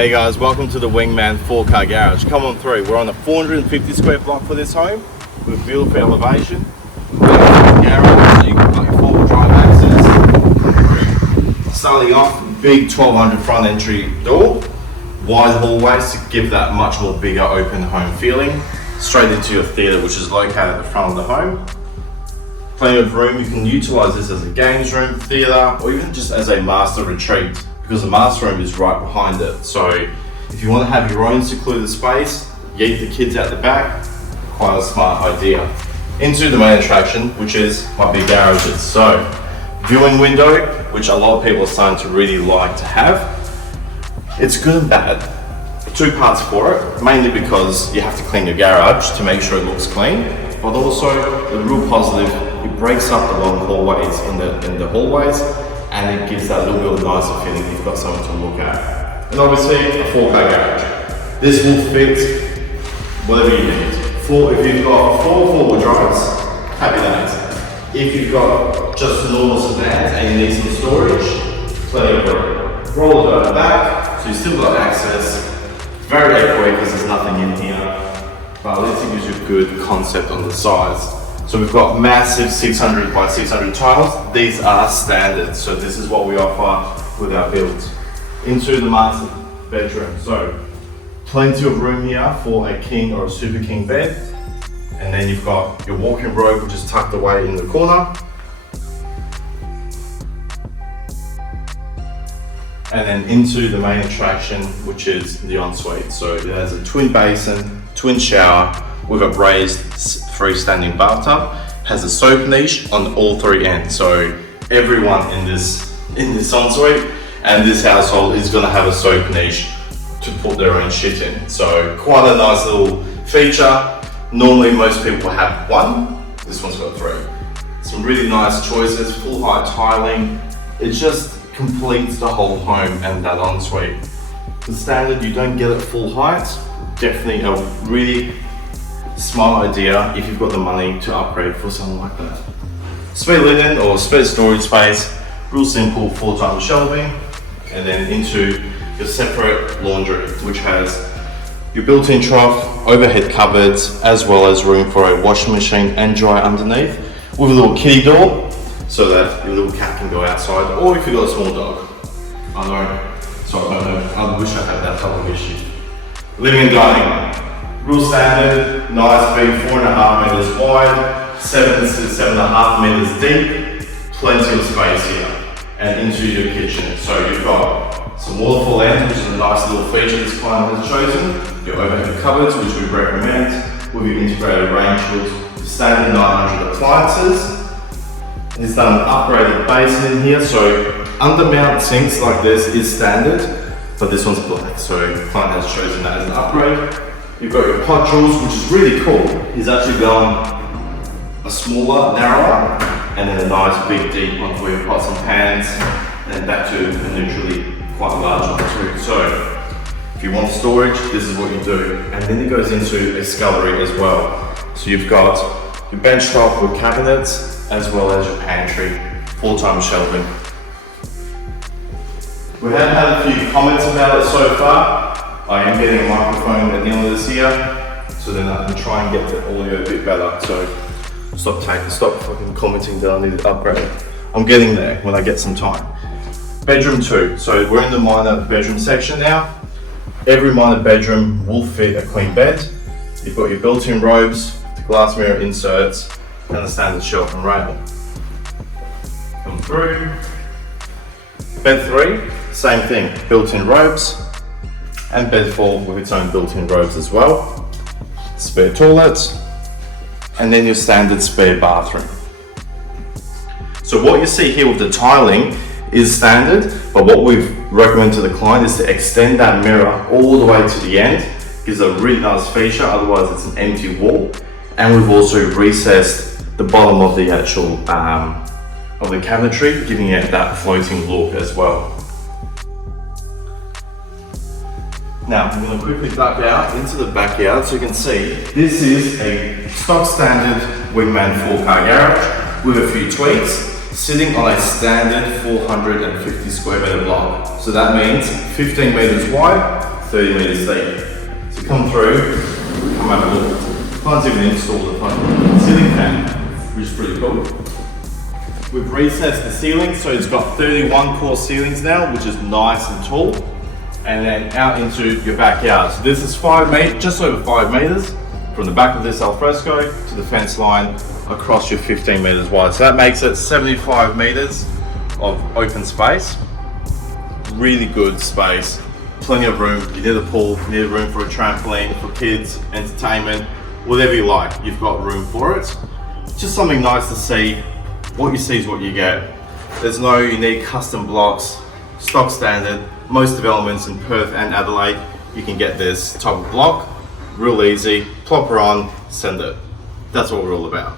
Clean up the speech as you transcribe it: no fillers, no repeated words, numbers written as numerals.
Hey guys, welcome to the Wingman 4-car garage. Come on through. We're on a 450 square block for this home with beautiful elevation. Garage, so you can put your 4-wheel drive access. Starting off, big 1200 front entry door, wide hallways to give that much more bigger open home feeling. Straight into your theatre, which is located at the front of the home. Plenty of room. You can utilize this as a games room, theatre, or even just as a master retreat, because the master room is right behind it. So if you want to have your own secluded space, yeet the kids out the back, quite a smart idea. Into the main attraction, which is my big garages. So viewing window, which a lot of people are starting to really like to have. It's good and bad. Two parts for it, mainly because you have to clean your garage to make sure it looks clean, but also the real positive, it breaks up the long hallways in the hallways, and it gives that little bit of nicer feeling you've got something to look at. And obviously a 4-car garage. This will fit whatever you need. If you've got 4 4-wheel drives, happy days. If you've got just normal sedans and you need some storage, plenty of room. Roll it over the back, so you still got access. Very airway because there's nothing in here, but at least it gives you a good concept on the size. So we've got massive 600 by 600 tiles. These are standard, so this is what we offer with our builds. Into the master bedroom. So plenty of room here for a king or a super king bed. And then you've got your walk-in robe, which is tucked away in the corner. And then into the main attraction, which is the ensuite. So it has a twin basin, twin shower with a raised freestanding bathtub. Has a soap niche on all 3 ends. So everyone in this ensuite and this household is going to have a soap niche to put their own shit in. So quite a nice little feature. Normally most people have 1. This one's got 3. Some really nice choices, full height tiling. It just completes the whole home and that ensuite. The standard, you don't get it full height. Definitely a really smart idea if you've got the money to upgrade for something like that. Spare linen or spare storage space, real simple 4-time shelving, and then into your separate laundry, which has your built-in trough, overhead cupboards, as well as room for a washing machine and dryer underneath, with a little kitty door, so that your little cat can go outside, or if you've got a small dog. I wish I had that type of issue. Living and dining, real standard, nice big 4.5 meters wide, 7 to 7.5 meters deep, plenty of space here. And into your kitchen. So you've got some waterfall end, which is a nice little feature this client has chosen, your overhead cupboards, which we recommend, with your integrated range hoods, standard 900 appliances. It's done an upgraded basin in here, so under-mount sinks like this is standard, but this one's black, so the client has chosen that as an upgrade. You've got your pot drawers, which is really cool. He's actually gone a smaller, narrower, and then a nice big deep one for your pots and pans, and back to a neutrally quite large one too. So if you want storage, this is what you do. And then it goes into a scullery as well. So you've got your bench top with cabinets, as well as your pantry, 4-time shelving. We have had a few comments about it so far. I am getting a microphone at the end of this year, so then I can try and get the audio a bit better. So stop fucking commenting that I need to upgrade. I'm getting there when I get some time. Bedroom 2. So we're in the minor bedroom section now. Every minor bedroom will fit a queen bed. You've got your built-in robes, the glass mirror inserts, and the standard shelf and rail. Come through. Bed 3, same thing, built-in robes, and bed 4 with its own built-in robes as well. Spare toilets, and then your standard spare bathroom. So what you see here with the tiling is standard, but what we've recommended to the client is to extend that mirror all the way to the end. Gives a really nice feature, otherwise it's an empty wall. And we've also recessed the bottom of the actual of the cabinetry, giving it that floating look as well. Now I'm going to quickly duck out into the backyard so you can see this is a stock standard Wingman 4-car garage with a few tweaks, sitting on a standard 450 square meter block. So that means 15 meters wide, 30 metres deep. So come through, come have a look. Can't even install the front ceiling fan, which is pretty cool. We've recessed the ceiling, so it's got 31 core ceilings now, which is nice and tall. And then out into your backyard. So this is just over 5 metres from the back of this alfresco to the fence line across your 15 metres wide. So that makes it 75 metres of open space. Really good space, plenty of room. You need a pool, you need room for a trampoline, for kids, entertainment, whatever you like, you've got room for it. Just something nice to see. What you see is what you get. There's no unique custom blocks, stock standard. Most developments in Perth and Adelaide, you can get this type of block, real easy, plop her on, send it. That's what we're all about.